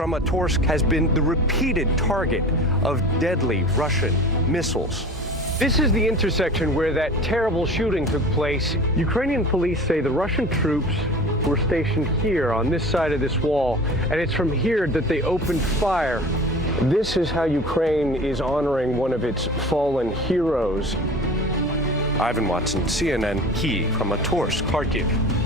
Kramatorsk has been the repeated target of deadly Russian missiles. This is the intersection where that terrible shooting took place. Ukrainian police say the Russian troops were stationed here on this side of this wall, and it's from here that they opened fire. This is how Ukraine is honoring one of its fallen heroes. Ivan Watson, CNN, Kyiv, Kramatorsk, Kharkiv.